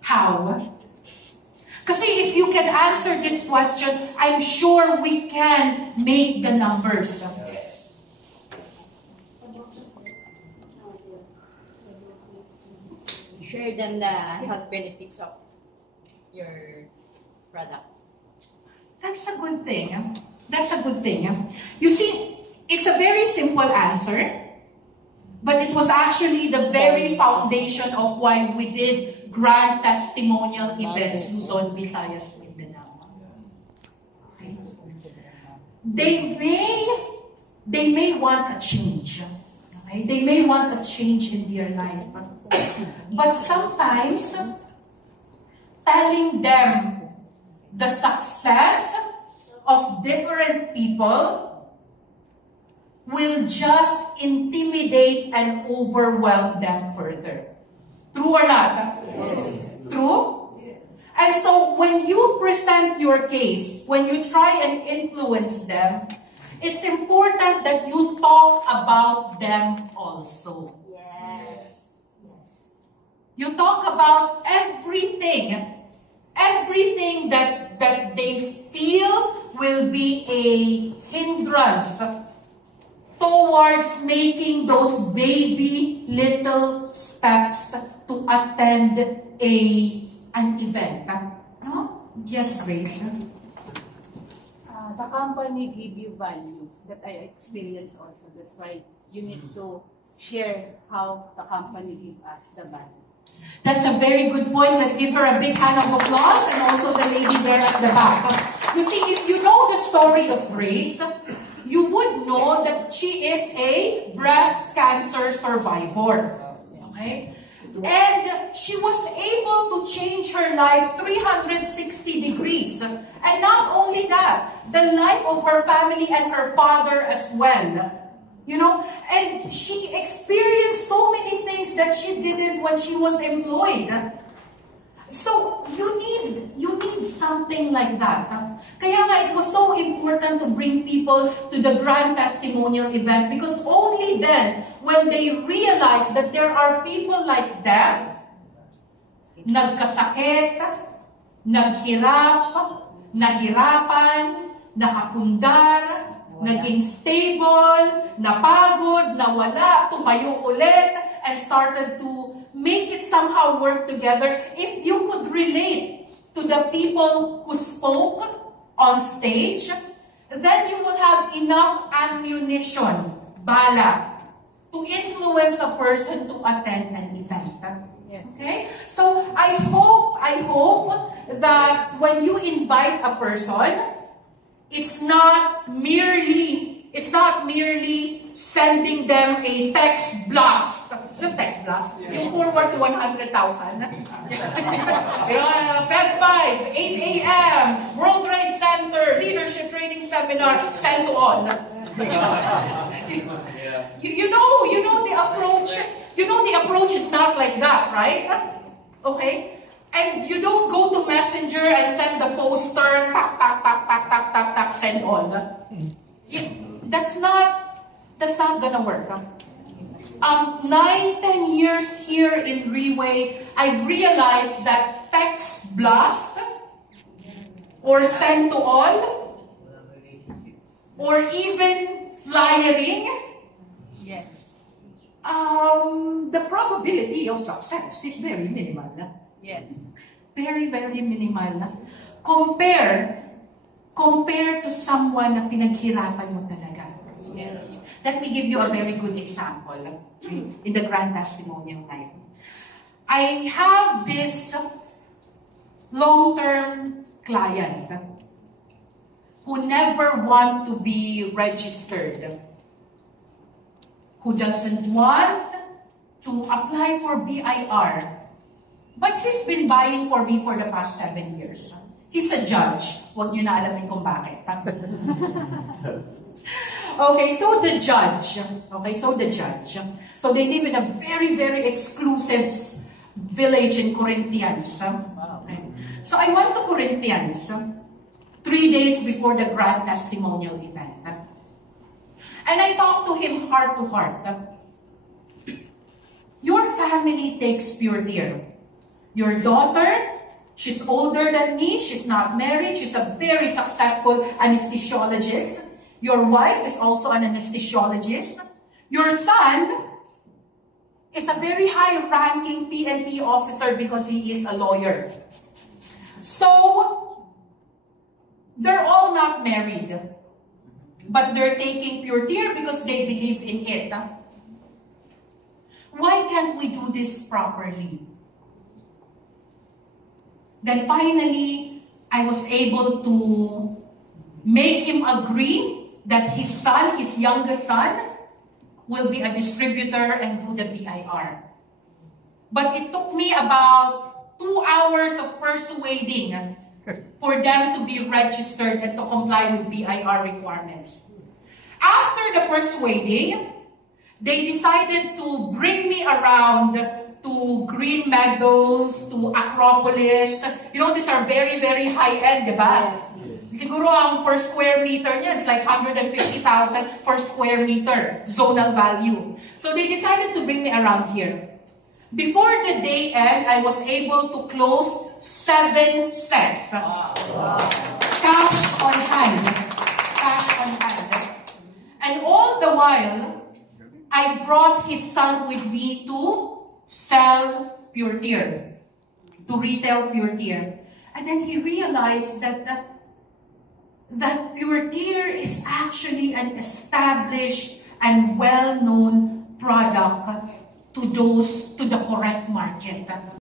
How? Kasi if you can answer this question, I'm sure we can make the numbers. Yes. Share them the health benefits of your product. That's a good thing. That's a good thing. You see, it's a very simple answer, but it was actually the very foundation of why we did grand testimonial events Luzon, Visayas, Mindanao. Okay. They may want a change. Okay? They may want a change in their life. But sometimes, telling them the success of different people will just intimidate and overwhelm them further. True or not? Yes. True? Yes. And so when you present your case, when you try and influence them, it's important that you talk about them also. Yes. Yes. You talk about everything that they feel will be a hindrance towards making those baby little steps to attend an event. No? Yes, Grace. The company give you values that I experience also. That's why you need to share how the company give us the value. That's a very good point. Let's give her a big hand of applause, and also the lady there at the back. You see, if you know the story of Grace, you would know that she is a breast cancer survivor. Okay? And she was able to change her life 360 degrees. And not only that, the life of her family and her father as well. You know, and she experienced so many things that she didn't when she was employed. So you need something like that. Kaya nga it was so important to bring people to the grand testimonial event, because only then, when they realize that there are people like them, nagkasakit, naghirap, nahirapan, nakapundar, naging stable, napagod, nawala, tumayo ulit, and started to make it somehow work together. If you could relate to the people who spoke on stage, then you would have enough ammunition, bala, to influence a person to attend an event. Yes. Okay? So I hope that when you invite a person, it's not merely sending them a text blast. Yung text blast? Yung forward to 100,000. Feb 5, 8 a.m., World Trade Center, Leadership Training Seminar, send to all. You know the approach. You know the approach is not like that, right? Okay? And you don't go to Messenger and send the poster, tak, tak, tak, tak, tak, tak, tak, send all. That's not gonna work. 9-10 years here in Reway, I've realized that text blast, or send to all, or even flyering, Yes. the probability of success is very minimal. Yes. Very, very minimal. Compare to someone na pinaghirapan mo talaga. Yes. Let me give you a very good example in the grand testimonial life. I have this long-term client who never want to be registered, who doesn't want to apply for BIR. But he's been buying for me for the past 7 years. He's a judge. Huwag niyo na alamin kung bakit. Okay, so the judge. So they live in a very, very exclusive village in Corinthians. Okay. So I went to Corinthians 3 days before the grand testimonial event. And I talked to him heart to heart. Your family takes pure deer. Your daughter, she's older than me, she's not married, she's a very successful anesthesiologist. Your wife is also an anesthesiologist. Your son is a very high-ranking PNP officer because he is a lawyer. So, they're all not married. But they're taking Pure Tear because they believe in it. Why can't we do this properly? Then finally, I was able to make him agree that his son, his youngest son, will be a distributor and do the BIR. But it took me about 2 hours of persuading for them to be registered and to comply with BIR requirements. After the persuading, they decided to bring me around to Green Meadows, to Acropolis. You know, these are very, very high-end, diba? Yes. Siguro ang per square meter niya, it's like 150,000 per square meter, zonal value. So they decided to bring me around here. Before the day end, I was able to close 7 sets. Wow. Cash on hand. Cash on hand. And all the while, I brought his son with me to sell Pure Tear, to retail Pure Tear. And then he realized that Pure Tear is actually an established and well-known product to the correct market.